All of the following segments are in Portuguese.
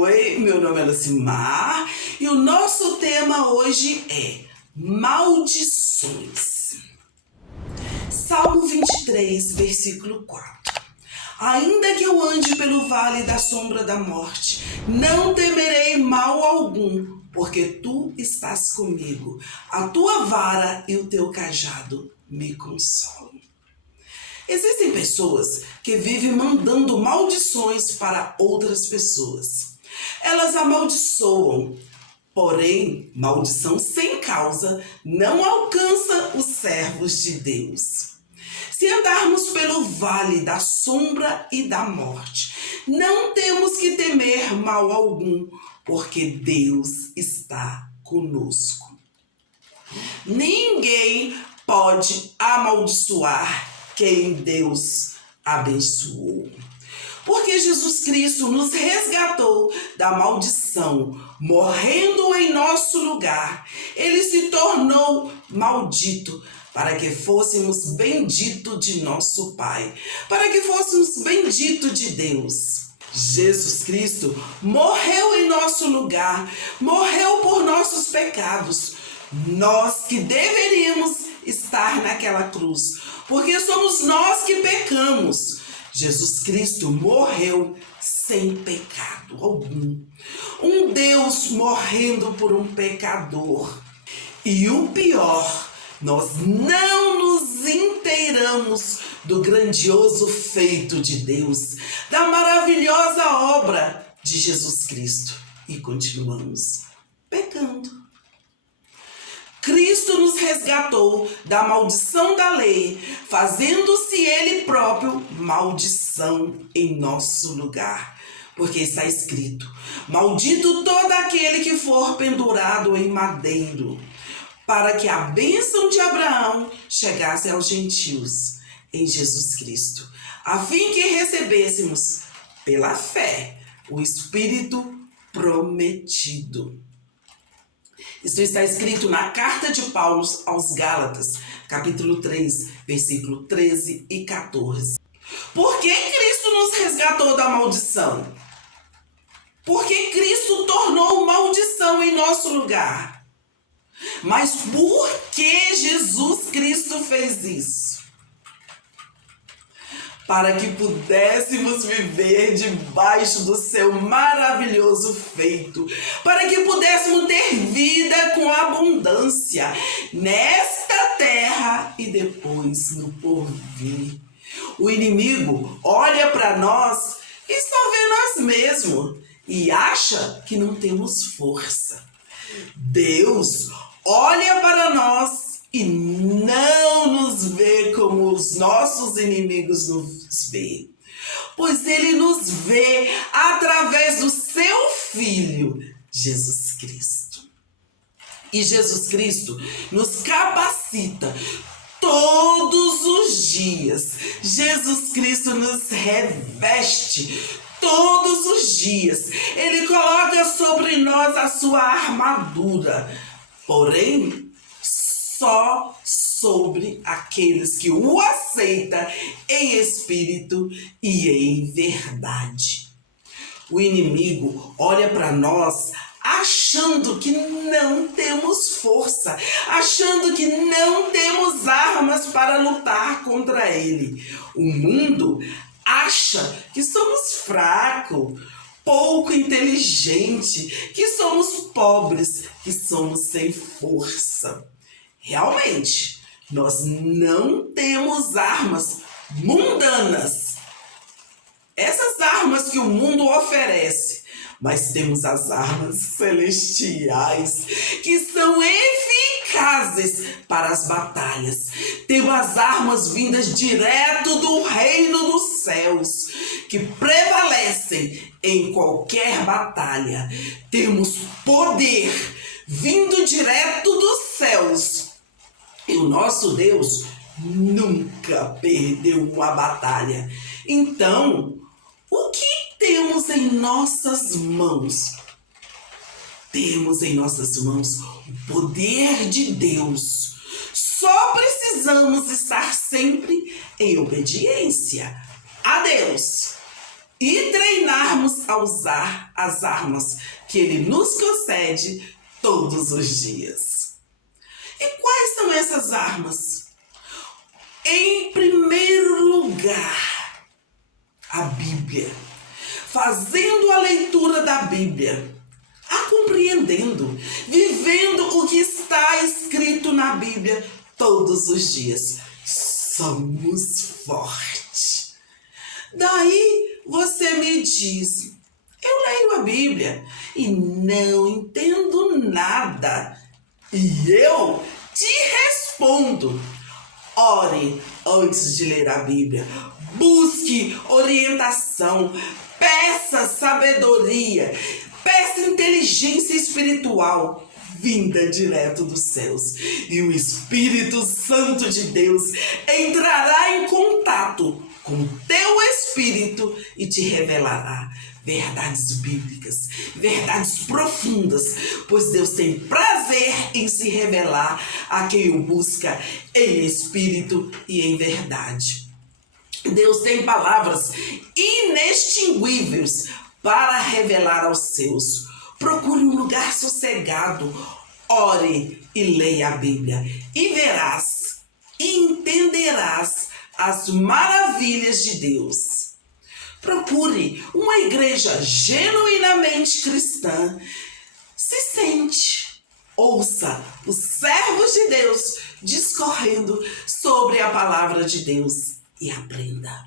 Oi, meu nome é Lucimar e o nosso tema hoje é maldições. Salmo 23, versículo 4. Ainda que eu ande pelo vale da sombra da morte, não temerei mal algum, porque tu estás comigo. A tua vara e o teu cajado me consolam. Existem pessoas que vivem mandando maldições para outras pessoas. Elas amaldiçoam, porém, maldição sem causa não alcança os servos de Deus. Se andarmos pelo vale da sombra e da morte, não temos que temer mal algum, porque Deus está conosco. Ninguém pode amaldiçoar quem Deus abençoou. Porque Jesus Cristo nos resgatou da maldição, morrendo em nosso lugar. Ele se tornou maldito para que fôssemos benditos de nosso Pai, para que fôssemos benditos de Deus. Jesus Cristo morreu em nosso lugar, morreu por nossos pecados. Nós que deveríamos estar naquela cruz, porque somos nós que pecamos. Jesus Cristo morreu sem pecado algum. Um Deus morrendo por um pecador. E o pior, nós não nos inteiramos do grandioso feito de Deus, da maravilhosa obra de Jesus Cristo. E continuamos pecando. Cristo nos resgatou da maldição da lei, fazendo-se Ele próprio maldição em nosso lugar. Porque está escrito: maldito todo aquele que for pendurado em madeiro, para que a bênção de Abraão chegasse aos gentios em Jesus Cristo, a fim que recebêssemos, pela fé, o Espírito prometido. Isso está escrito na carta de Paulo aos Gálatas, capítulo 3, versículo 13 e 14. Por que Cristo nos resgatou da maldição? Porque Cristo tornou maldição em nosso lugar. Mas por que Jesus Cristo fez isso? Para que pudéssemos viver debaixo do seu maravilhoso feito, para que pudéssemos ter vida com abundância nesta terra e depois no porvir. O inimigo olha para nós e só vê nós mesmos e acha que não temos força. Deus olha para nós e não nos vê como os nossos inimigos nos veem, pois Ele nos vê através do seu Filho, Jesus Cristo. E Jesus Cristo nos capacita todos os dias. Jesus Cristo nos reveste todos os dias. Ele coloca sobre nós a sua armadura, porém, só sobre aqueles que o aceitam em espírito e em verdade. O inimigo olha para nós achando que não temos força, achando que não temos armas para lutar contra ele. O mundo acha que somos fracos, pouco inteligentes, que somos pobres, que somos sem força. Realmente, nós não temos armas mundanas, essas armas que o mundo oferece, mas temos as armas celestiais, que são eficazes para as batalhas. Temos as armas vindas direto do reino dos céus, que prevalecem em qualquer batalha. Temos poder vindo direto dos céus. E o nosso Deus nunca perdeu uma batalha. Então, o que temos em nossas mãos? Temos em nossas mãos o poder de Deus. Só precisamos estar sempre em obediência a Deus. e treinarmos a usar as armas que Ele nos concede todos os dias. E quais são essas armas? Em primeiro lugar, a Bíblia. Fazendo a leitura da Bíblia, a compreendendo, vivendo o que está escrito na Bíblia todos os dias. Somos fortes. Daí você me diz, eu leio a Bíblia e não entendo nada. E eu te respondo, ore antes de ler a Bíblia. Busque orientação, peça sabedoria, peça inteligência espiritual vinda direto dos céus. E o Espírito Santo de Deus entrará em contato com teu espírito e te revelará verdades bíblicas, verdades profundas, pois Deus tem prazer em se revelar a quem o busca em espírito e em verdade. Deus tem palavras inextinguíveis para revelar aos seus. Procure um lugar sossegado, ore e leia a Bíblia, e verás e entenderás as maravilhas de Deus. Procure uma igreja genuinamente cristã. Se sente, ouça os servos de Deus discorrendo sobre a palavra de Deus e aprenda.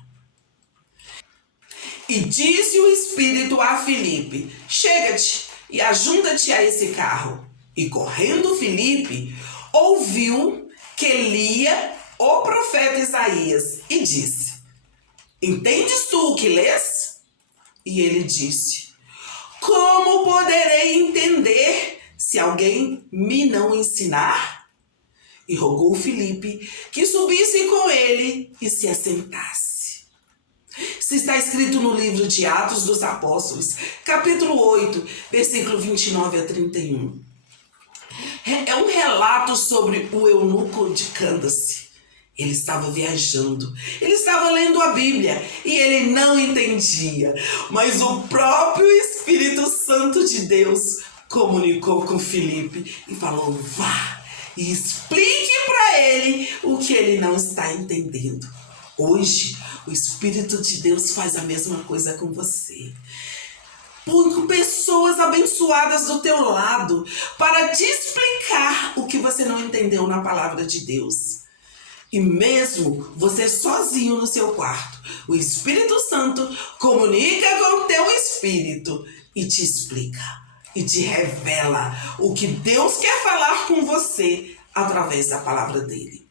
E disse o Espírito a Filipe, chega-te e ajunta-te a esse carro. E correndo Filipe, ouviu que lia o profeta Isaías e disse, entendes tu o que lês? E ele disse, como poderei entender se alguém me não ensinar? E rogou Filipe que subisse com ele e se assentasse. Se está escrito no livro de Atos dos Apóstolos, capítulo 8, versículo 29 a 31. É um relato sobre o eunuco de Cândace. Ele estava viajando, ele estava lendo a Bíblia e ele não entendia. Mas o próprio Espírito Santo de Deus comunicou com Filipe e falou, vá e explique para ele o que ele não está entendendo. Hoje, o Espírito de Deus faz a mesma coisa com você. Põe pessoas abençoadas do teu lado para te explicar o que você não entendeu na palavra de Deus. E mesmo você sozinho no seu quarto, o Espírito Santo comunica com o teu espírito e te explica. E te revela o que Deus quer falar com você através da palavra dele.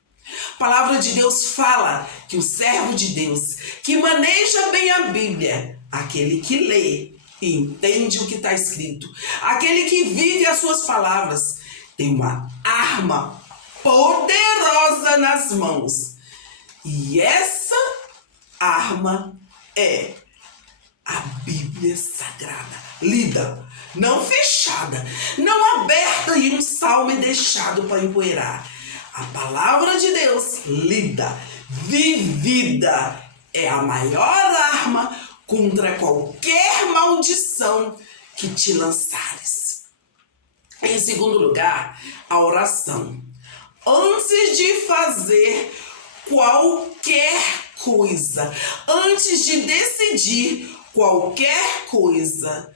A palavra de Deus fala que o servo de Deus, que maneja bem a Bíblia, aquele que lê e entende o que está escrito, aquele que vive as suas palavras, tem uma arma poderosa nas mãos. E essa arma é a Bíblia Sagrada, lida, não fechada, não aberta em um salmo e deixado para empoeirar. A palavra de Deus, lida, vivida, é a maior arma contra qualquer maldição que te lançares. Em segundo lugar, a oração. Antes de fazer qualquer coisa, antes de decidir qualquer coisa,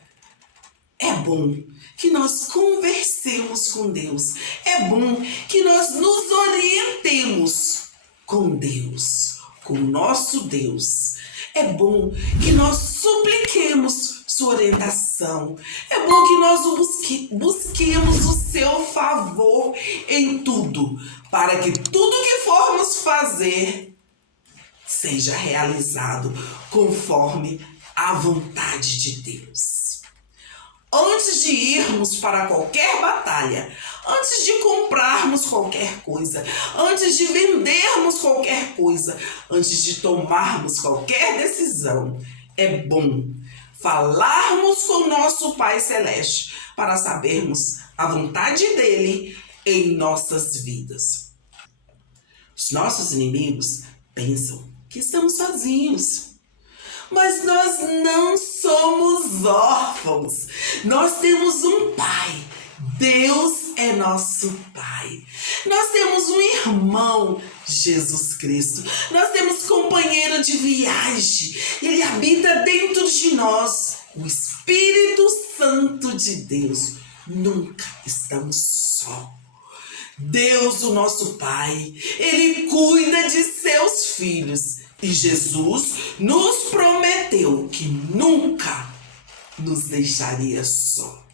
é bom que nós conversemos com Deus. É bom que nós nos orientemos com Deus, com o nosso Deus. É bom que nós supliquemos sua orientação. É bom que nós busquemos o seu favor em tudo, para que tudo que formos fazer seja realizado conforme a vontade de Deus. Antes de irmos para qualquer batalha, antes de comprarmos qualquer coisa, antes de vendermos qualquer coisa, antes de tomarmos qualquer decisão, é bom falarmos com nosso Pai Celeste para sabermos a vontade dele em nossas vidas. Os nossos inimigos pensam que estamos sozinhos. Mas nós não somos órfãos. Nós temos um Pai. Deus é nosso Pai. Nós temos um irmão, Jesus Cristo. Nós temos companheiro de viagem. Ele habita dentro de nós. O Espírito Santo de Deus. Nunca estamos só. Deus, o nosso Pai, Ele cuida de seus filhos. E Jesus nos prometeu que nunca nos deixaria só.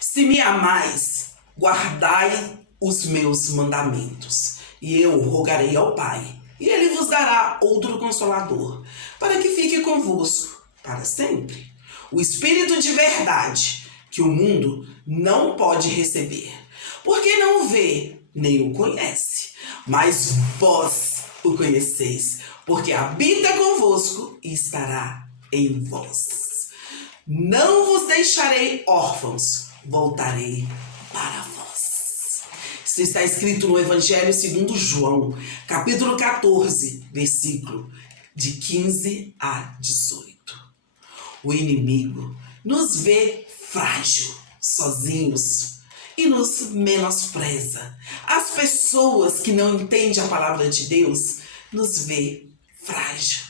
Se me amais, guardai os meus mandamentos. E eu rogarei ao Pai, e Ele vos dará outro Consolador, para que fique convosco para sempre. O Espírito de verdade, que o mundo não pode receber, porque não o vê, nem o conhece. Mas vós o conheceis, porque habita convosco e estará em vós. Não vos deixarei órfãos, voltarei para vós. Isso está escrito no Evangelho segundo João, capítulo 14, versículo de 15 a 18. O inimigo nos vê frágil, sozinhos, e nos menospreza. As pessoas que não entendem a palavra de Deus nos vê frágil,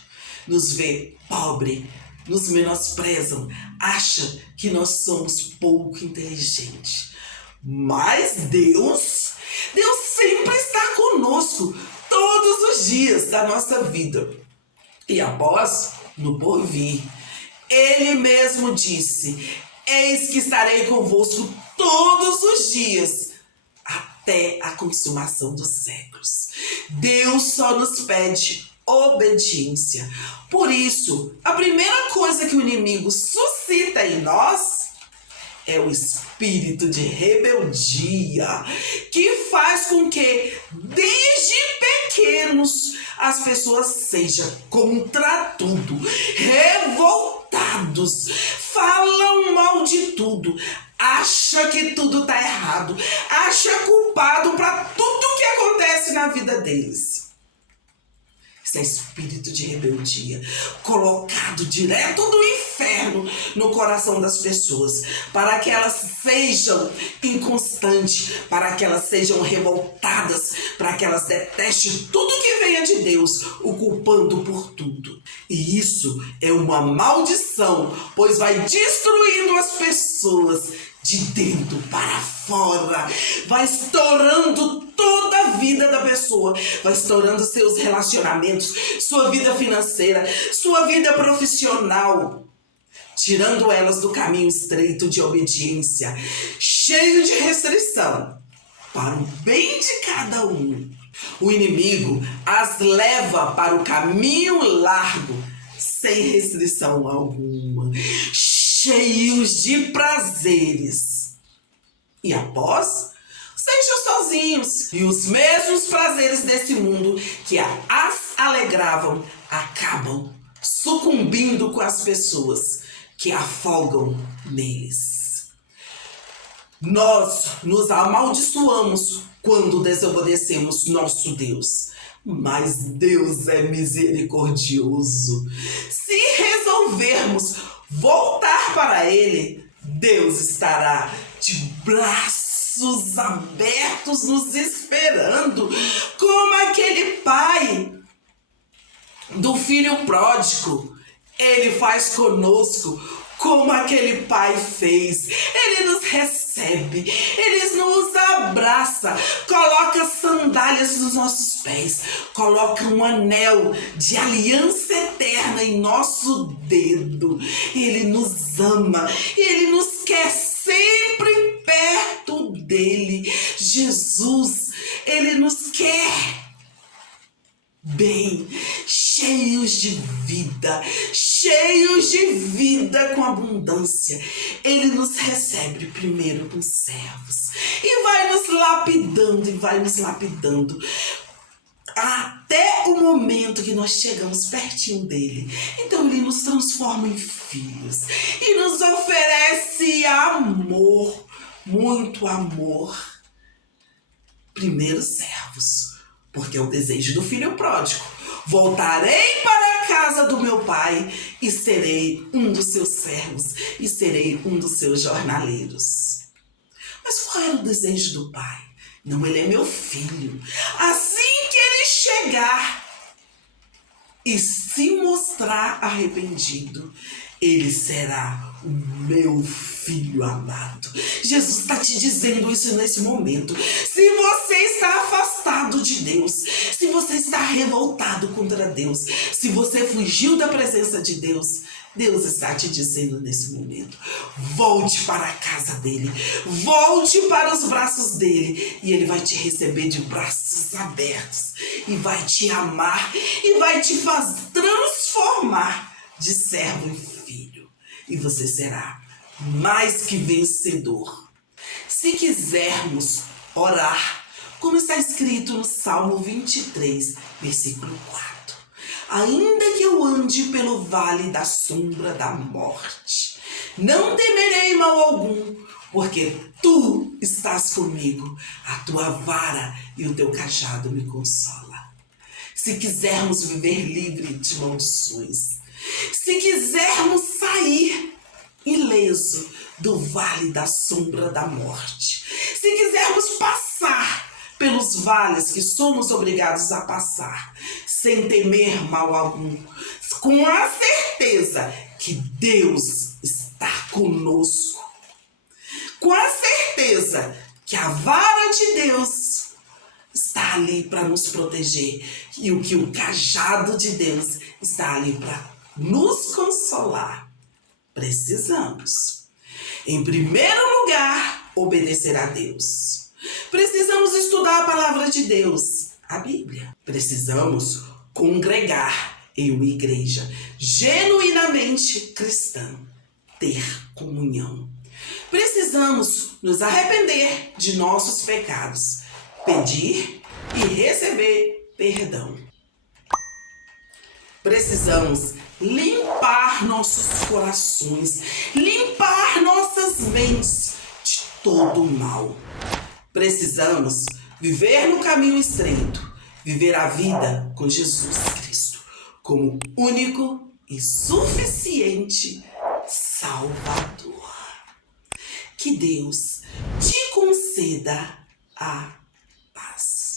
nos vê pobre, nos menosprezam, acham que nós somos pouco inteligentes. Mas Deus sempre está conosco todos os dias da nossa vida. E após, no porvir, Ele mesmo disse: eis que estarei convosco todos os dias, até a consumação dos séculos. Deus só nos pede obediência. Por isso, a primeira coisa que o inimigo suscita em nós é o espírito de rebeldia, que faz com que, desde pequenos, as pessoas sejam contra tudo, revoltados, falam mal de tudo, acha que tudo tá errado, acha culpado para tudo que acontece na vida deles. Isso é espírito de rebeldia, colocado direto do inferno no coração das pessoas, para que elas sejam inconstantes, para que elas sejam revoltadas, para que elas detestem tudo que venha de Deus, o culpando por tudo. E isso é uma maldição, pois vai destruindo as pessoas de dentro para fora, vai estourando toda a vida da pessoa, vai estourando seus relacionamentos, sua vida financeira, sua vida profissional, tirando elas do caminho estreito de obediência, cheio de restrição, para o bem de cada um. O inimigo as leva para o caminho largo, sem restrição alguma, cheios de prazeres. E após, sejam sozinhos. E os mesmos prazeres desse mundo que as alegravam acabam sucumbindo com as pessoas que afogam neles. Nós nos amaldiçoamos quando desobedecemos nosso Deus. Mas Deus é misericordioso. Se resolvermos voltar para Ele, Deus estará de braços abertos nos esperando, como aquele pai do filho pródigo. Ele faz conosco como aquele pai fez. Ele nos recebe, ele nos abraça, coloca sandálias nos nossos pés, coloca um anel de aliança eterna em nosso dedo. Ele nos ama, ele nos quer sempre perto dele. Jesus, ele nos quer bem, cheios de vida com abundância. Ele nos recebe primeiro com servos e vai nos lapidando até o momento que nós chegamos pertinho dele. Então ele nos transforma em filhos e nos oferece amor, muito amor. Primeiro servos, porque é o desejo do filho pródigo. Voltarei para a casa do meu pai e serei um dos seus servos e serei um dos seus jornaleiros. Mas qual era o desejo do pai? Não, ele é meu filho. Assim que ele chegar e se mostrar arrependido, ele será o meu filho amado. Jesus está te dizendo isso nesse momento. Se você está afastado de Deus, se você está revoltado contra Deus, se você fugiu da presença de Deus, Deus está te dizendo nesse momento: volte para a casa dele, volte para os braços dele, e ele vai te receber de braços abertos, e vai te amar, e vai te transformar de servo em filho, e você será mais que vencedor. Se quisermos orar, como está escrito no Salmo 23, versículo 4. Ainda que eu ande pelo vale da sombra da morte, não temerei mal algum, porque tu estás comigo, a tua vara e o teu cajado me consola. Se quisermos viver livre de maldições, se quisermos sair ileso do vale da sombra da morte, se quisermos passar pelos vales que somos obrigados a passar, sem temer mal algum, com a certeza que Deus está conosco, com a certeza que a vara de Deus está ali para nos proteger e que o cajado de Deus está ali para nos consolar, precisamos, em primeiro lugar, obedecer a Deus. Precisamos estudar a palavra de Deus, a Bíblia. Precisamos congregar em uma igreja genuinamente cristã, ter comunhão. Precisamos nos arrepender de nossos pecados, pedir e receber perdão. Precisamos limpar nossos corações, limpar nossas mentes de todo o mal. Precisamos viver no caminho estreito, viver a vida com Jesus Cristo como único e suficiente Salvador. Que Deus te conceda a paz.